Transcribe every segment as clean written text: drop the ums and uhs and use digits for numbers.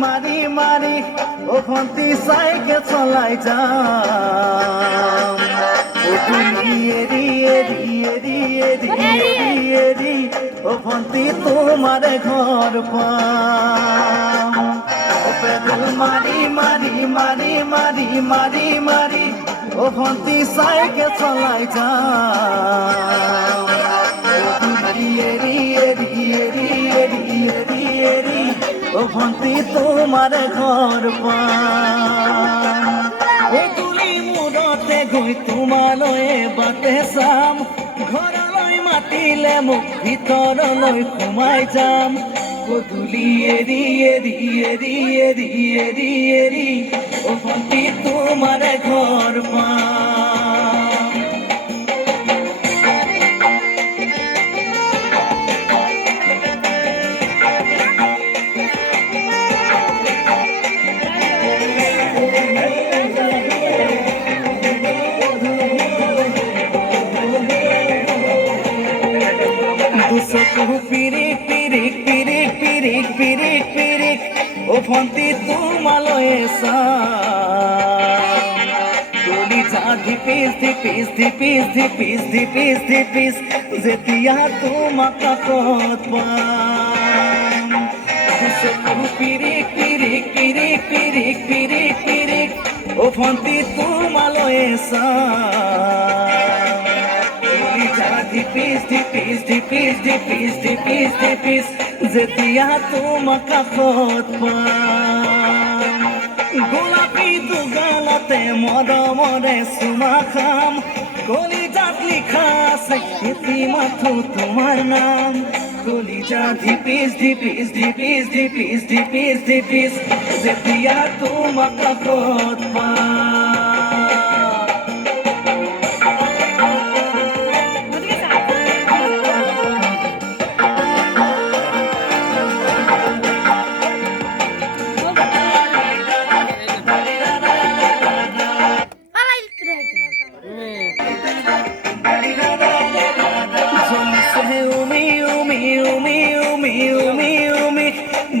মারি মারি ও ফন্তি সাইকে চলাই যাম ও তুলি এরি এরি এরি এরি এরি এরি ও ফন্তি তোমার ঘর পাম ও পেদল মারি মারি মারি মারি মারি মারি ও ফন্তি সাইকে চলাই যাম ও তুলি এরি এরি এরি এরি এরি এরি ও ফন্তি তোমার ঘর পাম ও তুলি মুরতে গৈ তোমালৈ বাটে চাম ঘৰলৈ মাতিলে মোক ভিতৰলৈ সোমাই যাম গধূলি এৰি এৰি এৰি এৰি এৰি এৰি ও ফন্তি তোমাৰ ঘৰ পাম পিরিক পিরিক পিরিক পিরিক পিরিক পিরিক ও ফন্তি তোমালৈ চালি যা ধিপিস ধিপিস ধিপিস ধিপিস ধিপিস ধিপিস যেতিয়া তোমাক কাষত পাম পিরিক পিরিক পিরিক পিরিক পিরিক পিরিক ও ফন্তি তোমালৈ ধিপিস ধিপিস ধিপিস ধিপিস ধিপিস ধিপিস যেতিয়া তোমাক কাষত পাম গোলাপী দুগালতে মৰমৰে চুমা খাম কলিজাত লিখা আছে এটি মাথো তোমাৰ নাম কলিজা ধিপিস ধিপিস ধিপিস ধিপিস ধিপিস ধিপিস যেতিয়া তোমাক কাষত পাম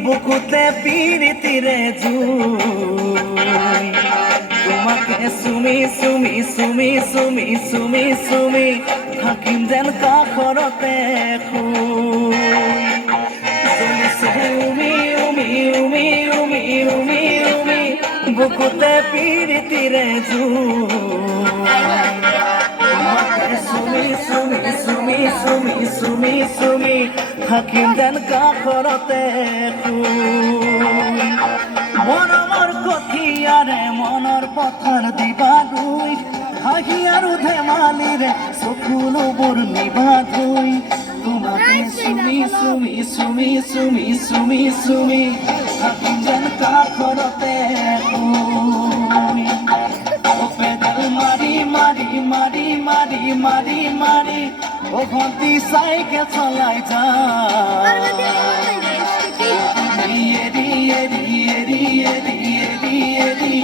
বুকুতে পিরিতিরে জুই তোমাকে সুমি সুমি সুমি সুমি সুমি সুমি থাকিম যেন কাষৰতে উমি উমি উমি উমি উমি উমি বুকুতে পিরিতিরে জুই সুমি সুমি সুমি সুমি সুমি সুমি থাকিম যেন কাষৰতে মৰমৰ কঠিয়াৰে মনৰ পথাৰ দিবা ধুই হাঁহি আৰু ধেমালিৰে চকুলোবোৰ নিবা ধুই তোমাকে চুমি চুমি চুমি চুমি চুমি চুমি থাকিম যেন কাষৰতে পেডেল মাৰি মাৰি মাৰি মাৰি মাৰি মাৰি ও ফন্তি সাইকেল চলাই যাম এরি এরি এরি এরি এরি এরি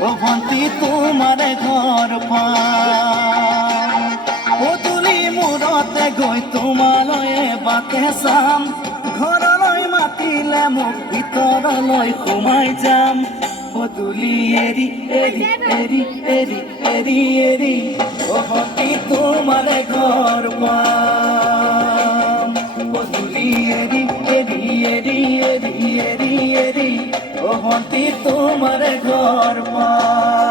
ও ফন্তি তোমাৰ ঘৰ পাম ও তুলি মূৰতে গৈ তোমালৈ বাটে চাম ঘৰলৈ মাতিলে মোক ভিতৰলৈ সোমাই যাম ও তুলি এৰি এৰি এৰি এৰি এৰি এৰি ও ফন্তি তোমাৰ ঘৰ পাম ও তুলি এৰি এৰি এৰি এৰি এৰি এৰি ও ফন্তি তোমাৰ ঘৰ পাম